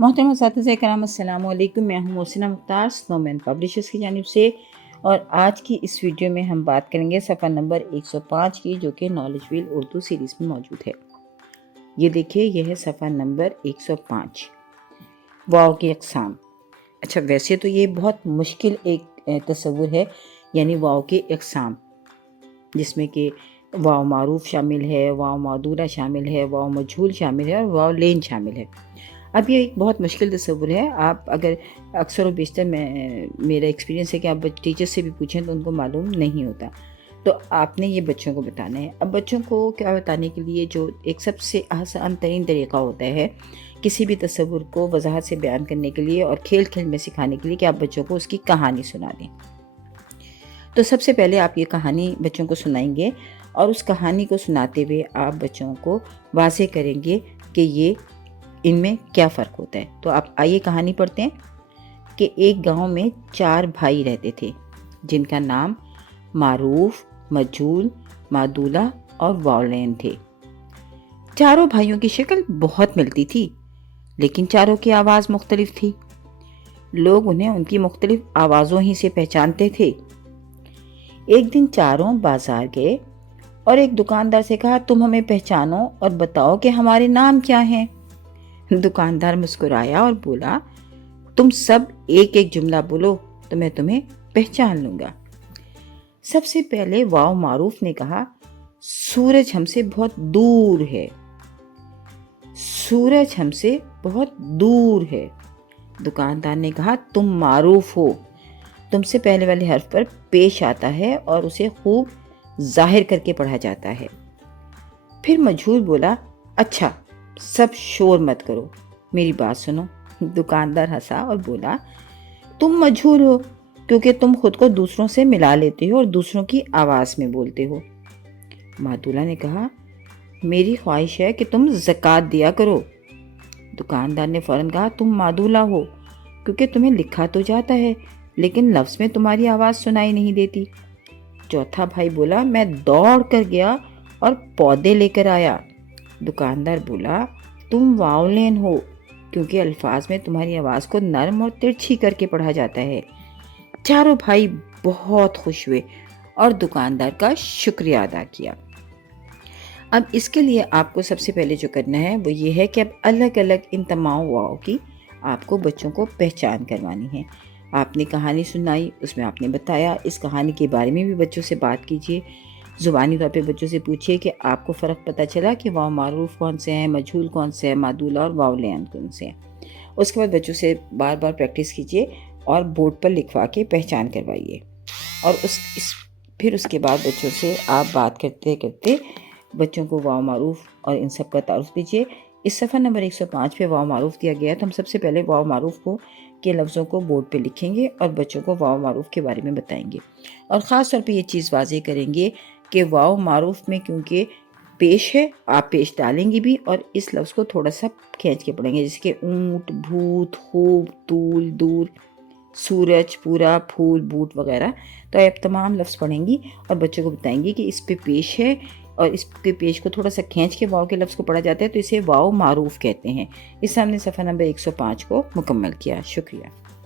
محترم اساتذہ کرام السلام علیکم، میں ہوں محسنہ مختار سنومین پبلشرز کی جانب سے، اور آج کی اس ویڈیو میں ہم بات کریں گے صفحہ نمبر 105 کی، جو کہ نالج ویل اردو سیریز میں موجود ہے۔ یہ دیکھیے، یہ ہے صفحہ نمبر 105، واو کی اقسام۔ اچھا، ویسے تو یہ بہت مشکل ایک تصور ہے، یعنی واو کے اقسام، جس میں کہ واو معروف شامل ہے، واو معدولہ شامل ہے، واو مجہول شامل ہے اور واو لین شامل ہے۔ اب یہ ایک بہت مشکل تصور ہے۔ آپ اگر اکثر و بیشتر میرا ایکسپیرینس ہے کہ آپ ٹیچر سے بھی پوچھیں تو ان کو معلوم نہیں ہوتا، تو آپ نے یہ بچوں کو بتانا ہے۔ اب بچوں کو کیا بتانے کے لیے جو ایک سب سے آسان ترین طریقہ ہوتا ہے کسی بھی تصور کو وضاحت سے بیان کرنے کے لیے اور کھیل کھیل میں سکھانے کے لیے، کہ آپ بچوں کو اس کی کہانی سنا دیں۔ تو سب سے پہلے آپ یہ کہانی بچوں کو سنائیں گے، اور اس کہانی کو سناتے ہوئے آپ بچوں کو واضح کریں گے کہ یہ ان میں کیا فرق ہوتا ہے۔ تو آپ آئیے کہانی پڑھتے ہیں کہ ایک گاؤں میں 4 بھائی رہتے تھے، جن کا نام معروف، مجہول، معدولہ اور واولین تھے۔ چاروں بھائیوں کی شکل بہت ملتی تھی، لیکن چاروں کی آواز مختلف تھی۔ لوگ انہیں ان کی مختلف آوازوں ہی سے پہچانتے تھے۔ ایک دن چاروں بازار گئے اور ایک دکاندار سے کہا، تم ہمیں پہچانو اور بتاؤ کہ ہمارے نام کیا ہیں۔ دکاندار مسکرایا اور بولا، تم سب ایک ایک جملہ بولو تو میں تمہیں پہچان لوں گا۔ سب سے پہلے واو معروف نے کہا، سورج ہم سے بہت دور ہے۔ سورج ہم سے بہت دور ہے۔ دکاندار نے کہا، تم معروف ہو، تم سے پہلے والے حرف پر پیش آتا ہے اور اسے خوب ظاہر کر کے پڑھا جاتا ہے۔ پھر مجہول بولا، اچھا سب شور مت کرو، میری بات سنو۔ دکاندار ہنسا اور بولا، تم مجہول ہو کیونکہ تم خود کو دوسروں سے ملا لیتے ہو اور دوسروں کی آواز میں بولتے ہو۔ معدولہ نے کہا، میری خواہش ہے کہ تم زکوٰۃ دیا کرو۔ دکاندار نے فوراً کہا، تم معدولہ ہو کیونکہ تمہیں لکھا تو جاتا ہے، لیکن لفظ میں تمہاری آواز سنائی نہیں دیتی۔ چوتھا بھائی بولا، میں دوڑ کر گیا اور پودے لے کر آیا۔ دکاندار بولا، تم واولین ہو کیونکہ الفاظ میں تمہاری آواز کو نرم اور ترچھی کر کے پڑھا جاتا ہے۔ چاروں بھائی بہت خوش ہوئے اور دکاندار کا شکریہ ادا کیا۔ اب اس کے لیے آپ کو سب سے پہلے جو کرنا ہے وہ یہ ہے کہ اب الگ الگ ان تمام واؤ کی آپ کو بچوں کو پہچان کروانی ہے۔ آپ نے کہانی سنائی، اس میں آپ نے بتایا، اس کہانی کے بارے میں بھی بچوں سے بات کیجیے۔ زبانی طور پہ بچوں سے پوچھیے کہ آپ کو فرق پتہ چلا کہ واو معروف کون سے ہیں، مجہول کون سے ہیں، معدولہ اور واولین کون سے ہیں۔ اس کے بعد بچوں سے بار بار پریکٹس کیجیے اور بورڈ پر لکھوا کے پہچان کروائیے، اور پھر اس کے بعد بچوں سے آپ بات کرتے کرتے بچوں کو واو معروف اور ان سب کا تعارف دیجیے۔ اس صفحہ نمبر 105 پہ واو معروف دیا گیا ہے، تو ہم سب سے پہلے واو معروف کے لفظوں کو بورڈ پہ لکھیں گے اور بچوں کو واو معروف کے بارے میں بتائیں گے، اور خاص طور پہ یہ چیز واضح کریں گے کہ واو معروف میں کیونکہ پیش ہے، آپ پیش ڈالیں گے بھی، اور اس لفظ کو تھوڑا سا کھینچ کے پڑھیں گے، جیسے کہ اونٹ، بھوت، خوب، طول، دور، سورج، پورا، پھول، بوٹ وغیرہ۔ تو آپ تمام لفظ پڑھیں گی اور بچوں کو بتائیں گی کہ اس پہ پیش ہے، اور اس کے پیش کو تھوڑا سا کھینچ کے واو کے لفظ کو پڑھا جاتا ہے، تو اسے واو معروف کہتے ہیں۔ اس سے ہم نے صفحہ نمبر 105 کو مکمل کیا۔ شکریہ۔